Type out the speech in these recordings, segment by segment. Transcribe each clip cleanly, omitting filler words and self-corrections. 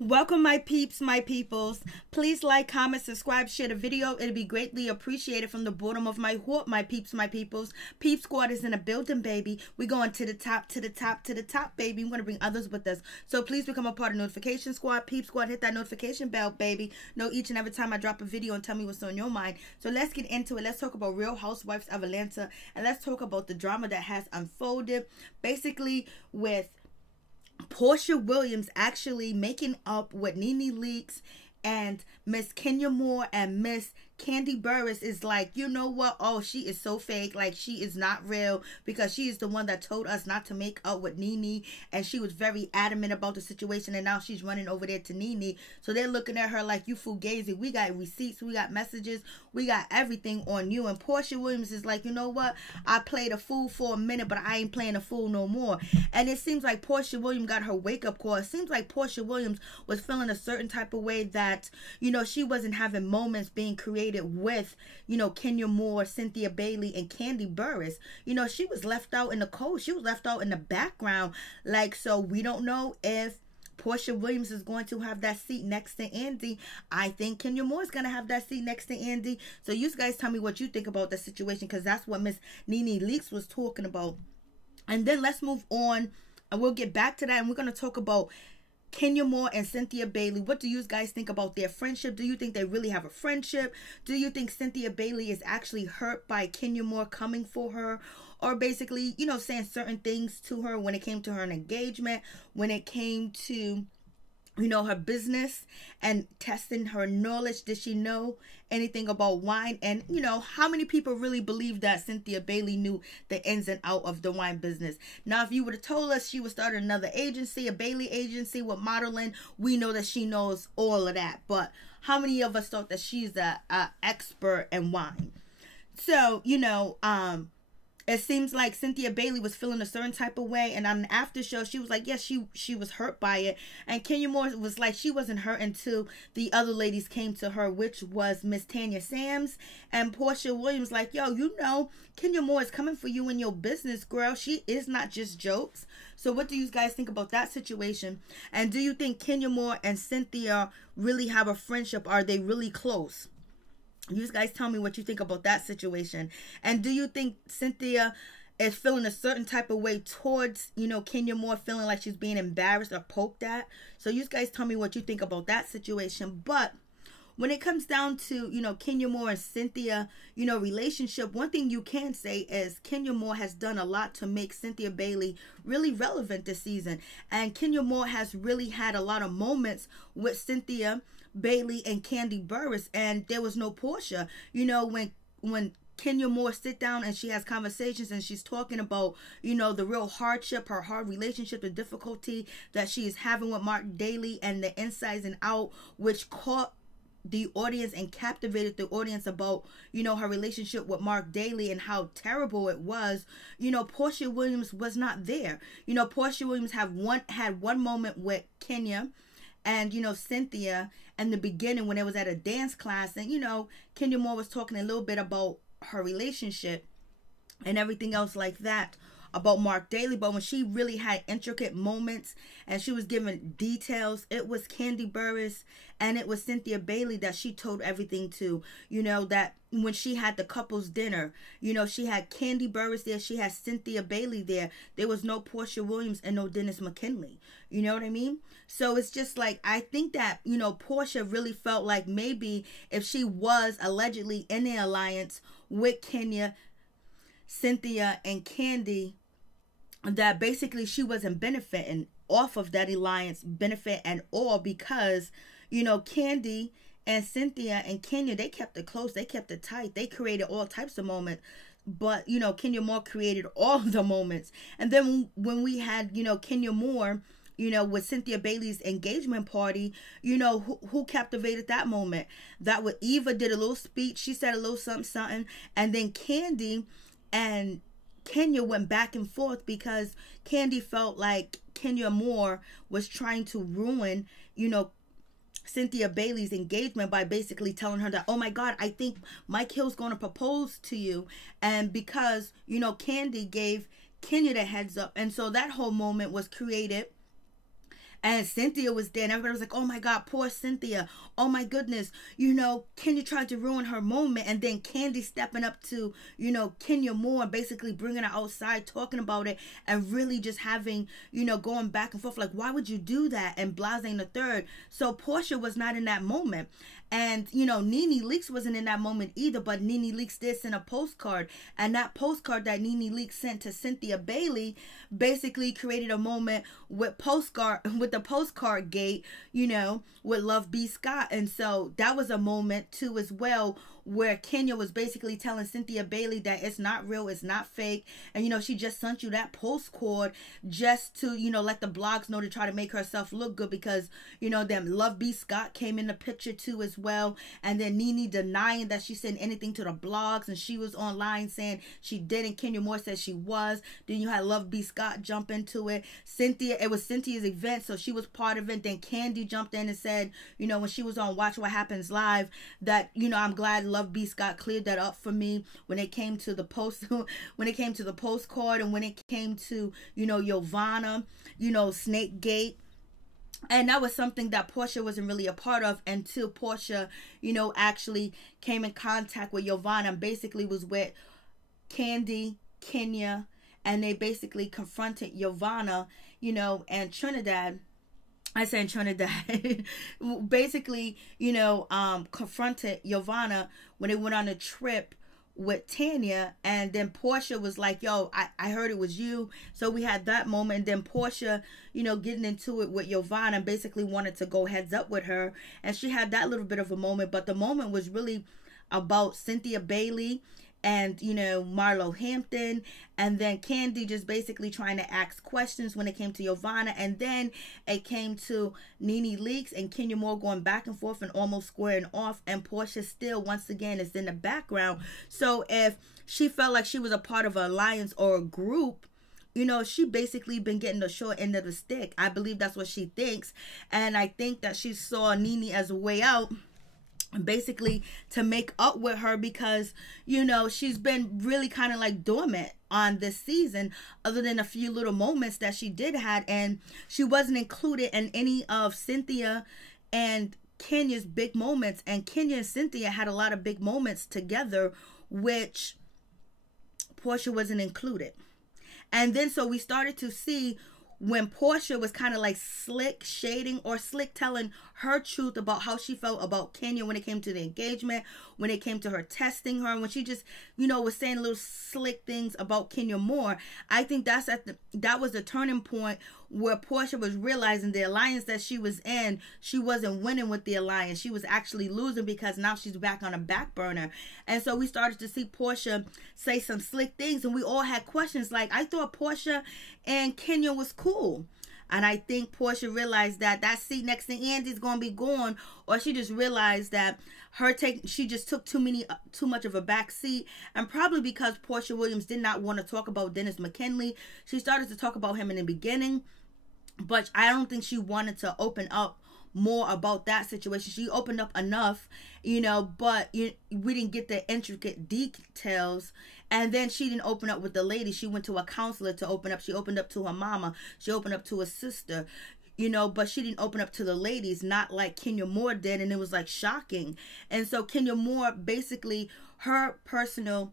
Welcome, my peeps, my peoples. Please like, comment, subscribe, share the video. It'll be greatly appreciated from the bottom of my heart, my peeps, my peoples. Peep Squad is in a building, baby. We're going to the top, to the top, to the top, baby. We're going to bring others with us. So please become a part of Notification Squad. Peep Squad, hit that notification bell, baby. Know each and every time I drop a video and tell me what's on your mind. So let's get into it. Let's talk about Real Housewives of Atlanta. And let's talk about the drama that has unfolded. Basically with Porsha Williams actually making up with NeNe Leakes and Miss Kenya Moore and Miss Kandi Burruss is like, you know what? Oh, she is so fake. Like, she is not real because she is the one that told us not to make up with NeNe. And she was very adamant about the situation. And now she's running over there to NeNe. So they're looking at her like, you fugazi. We got receipts. We got messages. We got everything on you. And Porsha Williams is like, you know what? I played a fool for a minute, but I ain't playing a fool no more. And it seems like Porsha Williams got her wake-up call. It seems like Porsha Williams was feeling a certain type of way that, you know, she wasn't having moments being created with, you know, Kenya Moore, Cynthia Bailey, and Kandi Burruss. You know, she was left out in the cold. She was left out in the background. Like, so we don't know if Porsha Williams is going to have that seat next to Andy. I think Kenya Moore is going to have that seat next to Andy. So you guys tell me what you think about the situation, because that's what Miss NeNe Leakes was talking about. And then let's move on, and we'll get back to that, and we're going to talk about Kenya Moore and Cynthia Bailey. What do you guys think about their friendship? Do you think they really have a friendship? Do you think Cynthia Bailey is actually hurt by Kenya Moore coming for her? Or basically, you know, saying certain things to her when it came to her engagement, when it came to, you know, her business and testing her knowledge. Did she know anything about wine? And, you know, how many people really believe that Cynthia Bailey knew the ins and out of the wine business? Now, if you would have told us she would start another agency, a Bailey agency with modeling, we know that she knows all of that. But how many of us thought that she's a expert in wine? So, you know, it seems like Cynthia Bailey was feeling a certain type of way. And on the after show, she was like, yes, she was hurt by it. And Kenya Moore was like, she wasn't hurt until the other ladies came to her, which was Miss Tanya Sams and Porsha Williams. Like, yo, you know, Kenya Moore is coming for you in your business, girl. She is not just jokes. So what do you guys think about that situation? And do you think Kenya Moore and Cynthia really have a friendship? Are they really close? You guys tell me what you think about that situation. And do you think Cynthia is feeling a certain type of way towards, you know, Kenya Moore, feeling like she's being embarrassed or poked at? So you guys tell me what you think about that situation. But when it comes down to, you know, Kenya Moore and Cynthia, you know, relationship, one thing you can say is Kenya Moore has done a lot to make Cynthia Bailey really relevant this season. And Kenya Moore has really had a lot of moments with Cynthia Bailey and Kandi Burruss, and there was no Porsha. You know, when Kenya Moore sit down and she has conversations and she's talking about, you know, the real hardship, her hard relationship, the difficulty that she is having with Mark Daly, and the insides and out, which caught the audience and captivated the audience about, you know, her relationship with Mark Daly and how terrible it was. You know, Porsha Williams was not there. You know, Porsha Williams had one moment with Kenya and, you know, Cynthia in the beginning when it was at a dance class. And, you know, Kenya Moore was talking a little bit about her relationship and everything else like that about Mark Daly. But when she really had intricate moments and she was giving details, it was Kandi Burruss and it was Cynthia Bailey that she told everything to. You know, that when she had the couples dinner, you know, she had Kandi Burruss there, she had Cynthia Bailey there. There was no Porsha Williams and no Dennis McKinley. You know what I mean? So it's just like, I think that, you know, Porsha really felt like maybe if she was allegedly in the alliance with Kenya, Cynthia, and Kandi, that basically she wasn't benefiting off of that alliance, benefit and all, because, you know, Kandi and Cynthia and Kenya, they kept it close, they kept it tight, they created all types of moments. But, you know, Kenya Moore created all the moments. And then when we had, you know, Kenya Moore, you know, with Cynthia Bailey's engagement party, you know, who captivated that moment? That was Eva did a little speech. She said a little something. And then Kandi and Kenya went back and forth because Kandi felt like Kenya Moore was trying to ruin, you know, Cynthia Bailey's engagement by basically telling her that, oh my God, I think Mike Hill's going to propose to you. And because, you know, Kandi gave Kenya the heads up. And so that whole moment was created And Cynthia was there, and everybody was like, oh my God, poor Cynthia. Oh my goodness. Kenya tried to ruin her moment. And then Kandi stepping up to, Kenya Moore, basically bringing her outside, talking about it, and really just having, going back and forth. Like, why would you do that? And blasting the third. So Porsha was not in that moment. And, NeNe Leakes wasn't in that moment either, but NeNe Leakes did send a postcard. And that postcard that NeNe Leakes sent to Cynthia Bailey basically created a moment with the postcard gate, with Love B. Scott. And so that was a moment too as well, where Kenya was basically telling Cynthia Bailey that it's not real, it's not fake. And, she just sent you that postcard just to, let the blogs know, to try to make herself look good, because, them Love B. Scott came in the picture too as well. And then NeNe denying that she sent anything to the blogs, and she was online saying she didn't. Kenya Moore said she was. Then you had Love B. Scott jump into it. It was Cynthia's event, so she was part of it. Then Kandi jumped in and said, when she was on Watch What Happens Live, that, I'm glad Love B. Scott cleared that up for me when it came to the postcard, and when it came to, Yovana, Snake Gate. And that was something that Porsha wasn't really a part of until Porsha, actually came in contact with Yovana, and basically was with Kandi, Kenya, and they basically confronted Yovana, and Trinidad. I said Trinidad. Basically, confronted Yovana when they went on a trip with Tanya. And then Porsha was like, yo, I heard it was you. So we had that moment. And then Porsha, getting into it with Yovana, and basically wanted to go heads up with her. And she had that little bit of a moment. But the moment was really about Cynthia Bailey and, Marlo Hampton, and then Kandi just basically trying to ask questions when it came to Yovana. And then it came to NeNe Leakes and Kenya Moore going back and forth and almost squaring off, and Porsha still, once again, is in the background. So if she felt like she was a part of an alliance or a group, she basically been getting the short end of the stick. I believe that's what she thinks. And I think that she saw NeNe as a way out, basically to make up with her, because she's been really kind of like dormant on this season, other than a few little moments that she did had, and she wasn't included in any of Cynthia and Kenya's big moments. And Kenya and Cynthia had a lot of big moments together, which Porsha wasn't included. And then so we started to see when Porsha was kind of like slick shading, or slick telling her truth about how she felt about Kenya when it came to the engagement, when it came to her testing her, when she just, was saying little slick things about Kenya Moore. I think that was the turning point where Porsha was realizing the alliance that she was in, she wasn't winning with the alliance. She was actually losing, because now she's back on a back burner. And so we started to see Porsha say some slick things, and we all had questions like, I thought Porsha and Kenya was cool. And I think Porsha realized that that seat next to Andy's going to be gone, or she just realized that she just took too much of a back seat. And probably because Porsha Williams did not want to talk about Dennis McKinley, she started to talk about him in the beginning, but I don't think she wanted to open up more about that situation. She opened up enough, but we didn't get the intricate details. And then she didn't open up with the lady. She went to a counselor to open up. She opened up to her mama. She opened up to her sister, but she didn't open up to the ladies, not like Kenya Moore did. And it was like shocking. And so Kenya Moore, basically her personal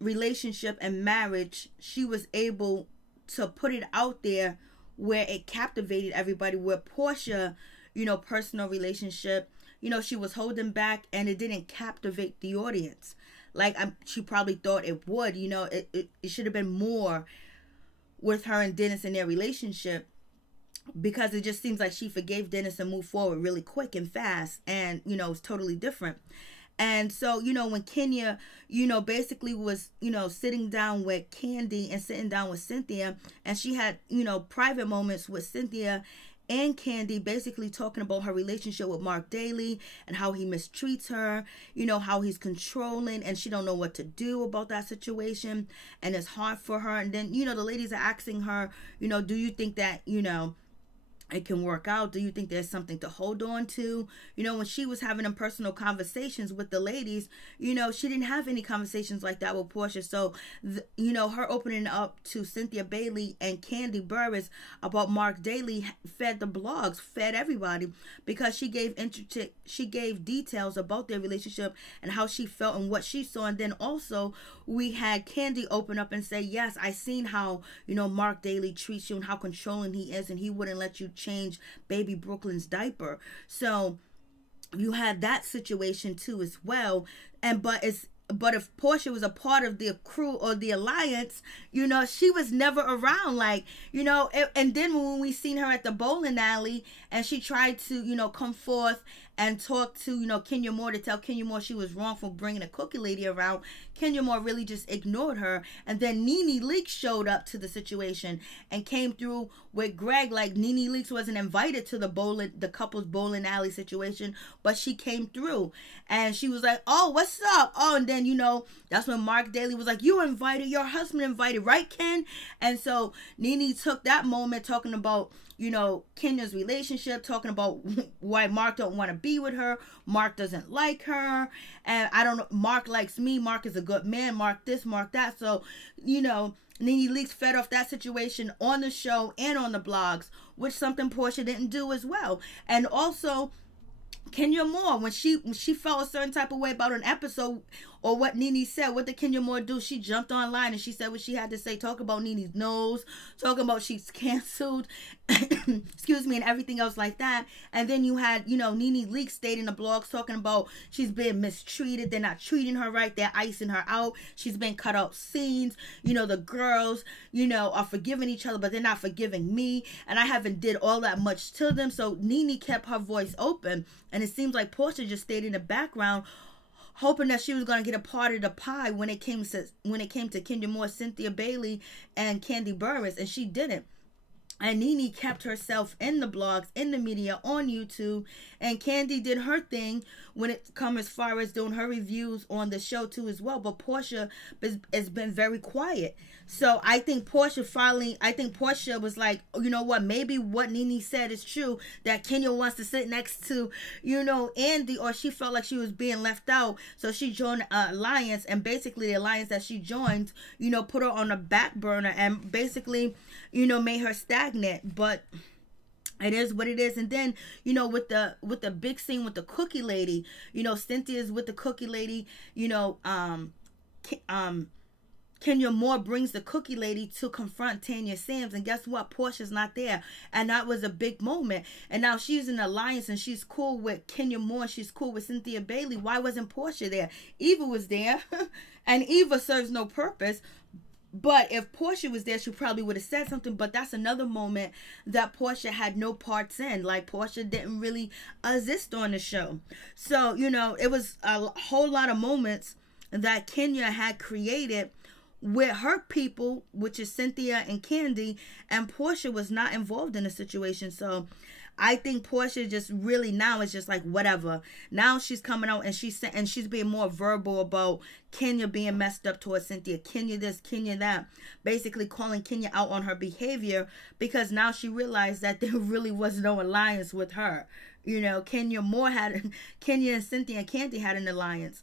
relationship and marriage, she was able to put it out there where it captivated everybody. Where Porsha, personal relationship, she was holding back, and it didn't captivate the audience like she probably thought it would. It should have been more with her and Dennis in their relationship, because it just seems like she forgave Dennis and moved forward really quick and fast, and it's totally different. And so, when Kenya, basically was, sitting down with Kandi and sitting down with Cynthia, and she had, private moments with Cynthia and Kandi, basically talking about her relationship with Mark Daly and how he mistreats her, how he's controlling, and she don't know what to do about that situation, and it's hard for her. And then, the ladies are asking her, do you think that, it can work out? Do you think there's something to hold on to? You know, when she was having them personal conversations with the ladies, you know, she didn't have any conversations like that with Porsha. So, you know, her opening up to Cynthia Bailey and Kandi Burruss about Mark Daly fed the blogs, fed everybody, because she gave details about their relationship and how she felt and what she saw. And then also we had Kandi open up and say, yes, I seen how, you know, Mark Daly treats you and how controlling he is, and he wouldn't let you change baby Brooklyn's diaper. So you had that situation too as well. And but if Porsha was a part of the crew or the alliance, you know, she was never around. Like, you know, and then when we seen her at the bowling alley and she tried to, you know, come forth and talk to, you know, Kenya Moore to tell Kenya Moore she was wrong for bringing a cookie lady around, Kenya Moore really just ignored her. And then NeNe Leakes showed up to the situation and came through with Greg. Like, NeNe Leakes wasn't invited to the couple's bowling alley situation, but she came through and she was like, oh, what's up? Oh, and then, you know, that's when Mark Daly was like, you invited, your husband invited, right, Ken? And so NeNe took that moment talking about, you know, Kenya's relationship, talking about why Mark don't want to be with her. Mark doesn't like her. And I don't know, Mark likes me. Mark is a good man. Mark this, Mark that. So, you know, NeNe Leakes fed off that situation on the show and on the blogs, which something Porsha didn't do as well. And also, Kenya Moore, when she felt a certain type of way about an episode or what NeNe said, what did Kenya Moore do? She jumped online and she said what she had to say, talk about NeNe's nose, talking about she's canceled, excuse me, and everything else like that. And then you had, you know, NeNe Leakes stayed in the blogs talking about she's been mistreated, they're not treating her right, they're icing her out, she's been cut out scenes, you know, the girls, you know, are forgiving each other, but they're not forgiving me, and I haven't did all that much to them. So NeNe kept her voice open, and it seems like Porsha just stayed in the background, hoping that she was going to get a part of the pie when it came to Kenya Moore, Cynthia Bailey, and Kandi Burruss, and she didn't. And NeNe kept herself in the blogs, in the media, on YouTube. And Kandi did her thing when it comes as far as doing her reviews on the show too as well. But Porsha has been very quiet. So I think Porsha was like, you know what, maybe what NeNe said is true, that Kenya wants to sit next to, you know, Andy, or she felt like she was being left out. So she joined an alliance, and basically the alliance that she joined, you know, put her on a back burner and basically, you know, made her stagnant. But it is what it is. And then, you know, with the big scene with the cookie lady, you know, Cynthia's with the cookie lady, you know, Kenya Moore brings the cookie lady to confront Tanya Sams, and guess what? Porsha's not there, and that was a big moment. And now she's in alliance, and she's cool with Kenya Moore, she's cool with Cynthia Bailey. Why wasn't Porsha there? Eva was there, and Eva serves no purpose. But if Porsha was there, she probably would have said something. But that's another moment that Porsha had no parts in. Like, Porsha didn't really exist on the show. So, you know, it was a whole lot of moments that Kenya had created with her people, which is Cynthia and Kandi, and Porsha was not involved in the situation. So I think Porsha just really now is just like, whatever. Now she's coming out and she's being more verbal about Kenya being messed up towards Cynthia. Kenya this, Kenya that. Basically calling Kenya out on her behavior, because now she realized that there really was no alliance with her. You know, Kenya and Cynthia and Kandi had an alliance.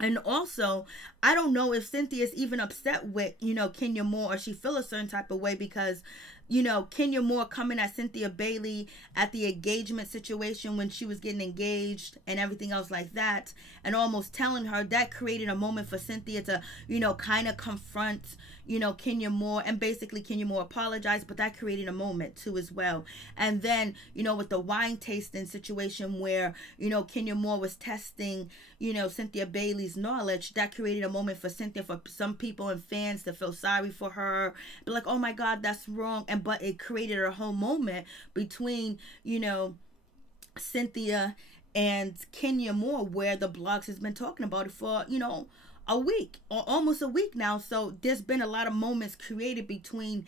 And also, I don't know if Cynthia is even upset with, you know, Kenya Moore, or she feel a certain type of way, because, you know, Kenya Moore coming at Cynthia Bailey at the engagement situation when she was getting engaged and everything else like that, and almost telling her, that created a moment for Cynthia to, you know, kind of confront, you know, Kenya Moore, and basically Kenya Moore apologized, but that created a moment too as well. And then, you know, with the wine tasting situation where, you know, Kenya Moore was testing, you know, Cynthia Bailey's knowledge, that created a moment for Cynthia, for some people and fans to feel sorry for her, be like, oh my God, that's wrong. And but it created a whole moment between, you know, Cynthia and Kenya Moore, where the blogs has been talking about it for, you know, a week or almost a week now. So there's been a lot of moments created between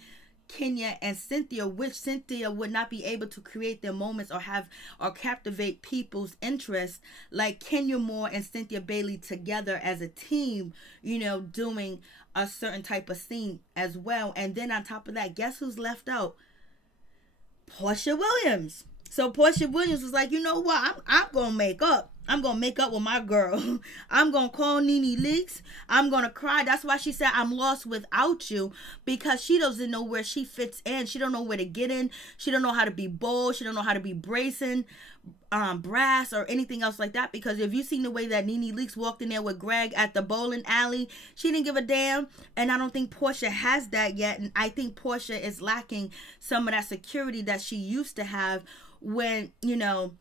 Kenya and Cynthia, which Cynthia would not be able to create their moments or have or captivate people's interest like Kenya Moore and Cynthia Bailey together as a team, you know, doing a certain type of scene as well. And then on top of that, guess who's left out? Porsha Williams. So Porsha Williams was like, you know what? I'm going to make up. I'm going to make up with my girl. I'm going to call NeNe Leakes. I'm going to cry. That's why she said, I'm lost without you, because she doesn't know where she fits in. She don't know where to get in. She don't know how to be bold. She don't know how to be brazen, brass, or anything else like that. Because if you seen the way that NeNe Leakes walked in there with Greg at the bowling alley, she didn't give a damn. And I don't think Porsha has that yet. And I think Porsha is lacking some of that security that she used to have when, you know,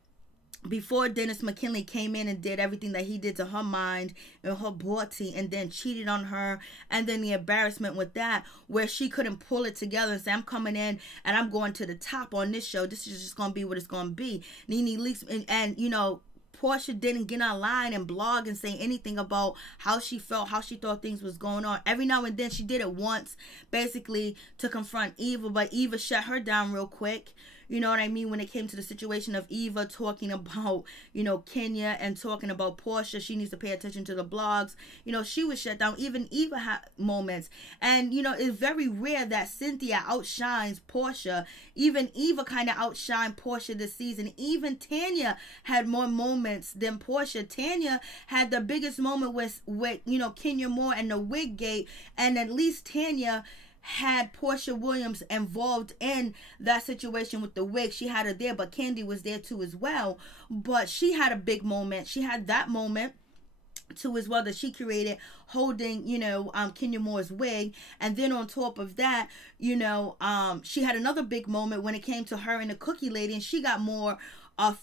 before Dennis McKinley came in and did everything that he did to her mind and her body, and then cheated on her, and then the embarrassment with that, where she couldn't pull it together and say, I'm coming in and I'm going to the top on this show. This is just going to be what it's going to be. NeNe Leakes, and you know, Porsha didn't get online and blog and say anything about how she felt, how she thought things was going on. Every now and then she did it once, basically to confront Eva, but Eva shut her down real quick. You know what I mean? When it came to the situation of Eva talking about, you know, Kenya, and talking about Porsha, she needs to pay attention to the blogs. You know, she was shut down. Even Eva had moments. And, you know, it's very rare that Cynthia outshines Porsha. Even Eva kind of outshined Porsha this season. Even Tanya had more moments than Porsha. Tanya had the biggest moment with you know, Kenya Moore and the wig gate. And at least Tanya had Porsha Williams involved in that situation with the wig. She had her there, but Kandi was there too as well. But she had a big moment. She had that moment too as well that she created, holding, you know, Kenya Moore's wig. And then on top of that, you know, she had another big moment when it came to her and the cookie lady, and she got more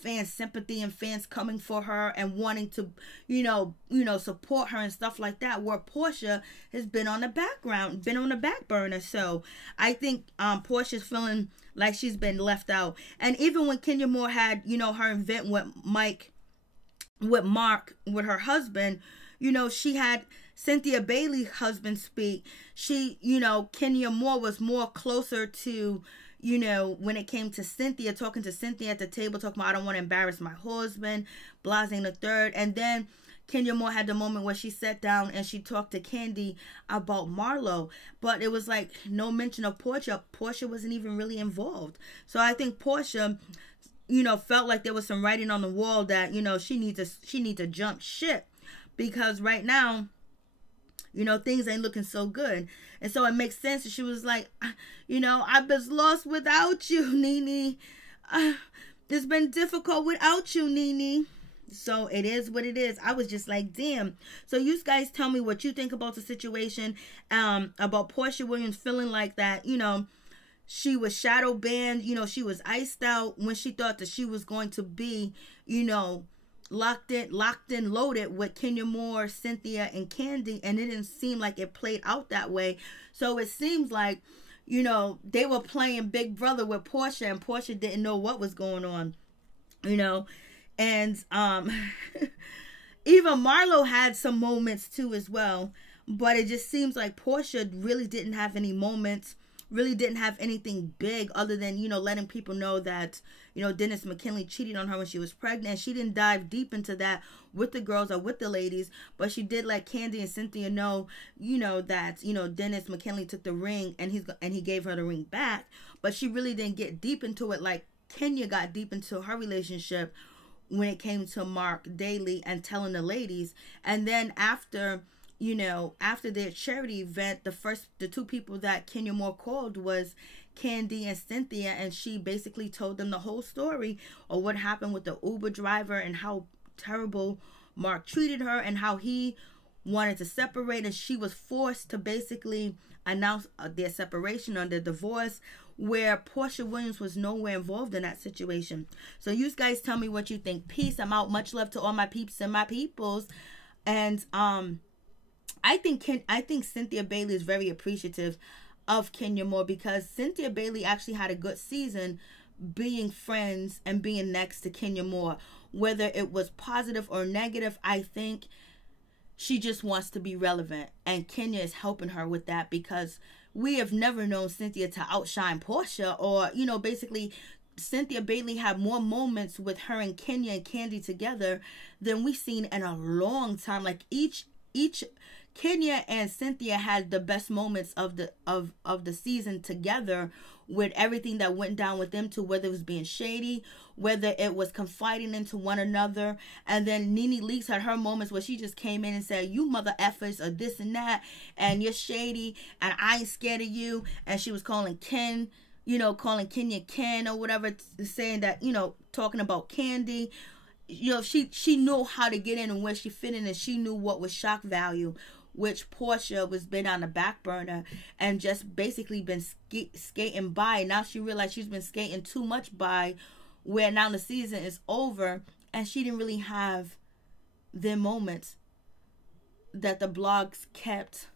fans sympathy and fans coming for her and wanting to, you know, support her and stuff like that, where Porsha has been on the background, been on the back burner. So I think Portia's feeling like she's been left out. And even when Kenya Moore had, you know, her event with Mark, with her husband, you know, she had Cynthia Bailey's husband speak. She, you know, Kenya Moore was more closer to, you know, when it came to Cynthia, talking to Cynthia at the table, talking about, I don't want to embarrass my husband, blasing the third. And then Kenya Moore had the moment where she sat down and she talked to Kandi about Marlo. But it was like no mention of Porsha. Porsha wasn't even really involved. So I think Porsha, you know, felt like there was some writing on the wall that, you know, she needs to jump ship, because right now, you know, things ain't looking so good. And so it makes sense that she was like, you know, I've been lost without you, NeNe. It's been difficult without you, NeNe. So it is what it is. I was just like, damn. So you guys tell me what you think about the situation, about Porsha Williams feeling like that, you know, she was shadow banned, you know, she was iced out when she thought that she was going to be, you know, locked in, loaded with Kenya Moore, Cynthia, and Kandi, and it didn't seem like it played out that way. So it seems like, you know, they were playing Big Brother with Porsha, and Porsha didn't know what was going on, you know. And even Marlo had some moments too as well, but it just seems like Porsha really didn't have any moments, really didn't have anything big other than, you know, letting people know that, you know, Dennis McKinley cheated on her when she was pregnant. She didn't dive deep into that with the girls or with the ladies, but she did let Kandi and Cynthia know, you know, that, you know, Dennis McKinley took the ring and he gave her the ring back. But she really didn't get deep into it like Kenya got deep into her relationship when it came to Mark Daly and telling the ladies. And then after, you know, after their charity event, the two people that Kenya Moore called was Kandi and Cynthia, and she basically told them the whole story of what happened with the Uber driver and how terrible Mark treated her and how he wanted to separate, and she was forced to basically announce their separation or their divorce, where Porsha Williams was nowhere involved in that situation. So you guys tell me what you think. Peace. I'm out. Much love to all my peeps and my peoples. And I think Cynthia Bailey is very appreciative of Kenya Moore, because Cynthia Bailey actually had a good season being friends and being next to Kenya Moore. Whether it was positive or negative, I think she just wants to be relevant, and Kenya is helping her with that, because we have never known Cynthia to outshine Porsha, or, you know, basically Cynthia Bailey had more moments with her and Kenya and Kandi together than we've seen in a long time. Like each Kenya and Cynthia had the best moments of the season together, with everything that went down with them, to whether it was being shady, whether it was confiding into one another. And then NeNe Leakes had her moments where she just came in and said, you mother effers or this and that, and you're shady, and I ain't scared of you. And she was calling Ken, you know, calling Kenya Ken or whatever, saying that, you know, talking about Kandi. You know, she knew how to get in and where she fit in, and she knew what was shock value, which Porsha was been on the back burner and just basically been skating by. Now she realized she's been skating too much by, where now the season is over and she didn't really have their moments that the blogs kept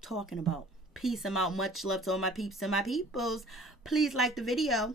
talking about. Peace. I'm out. Much love to all my peeps and my peoples. Please like the video.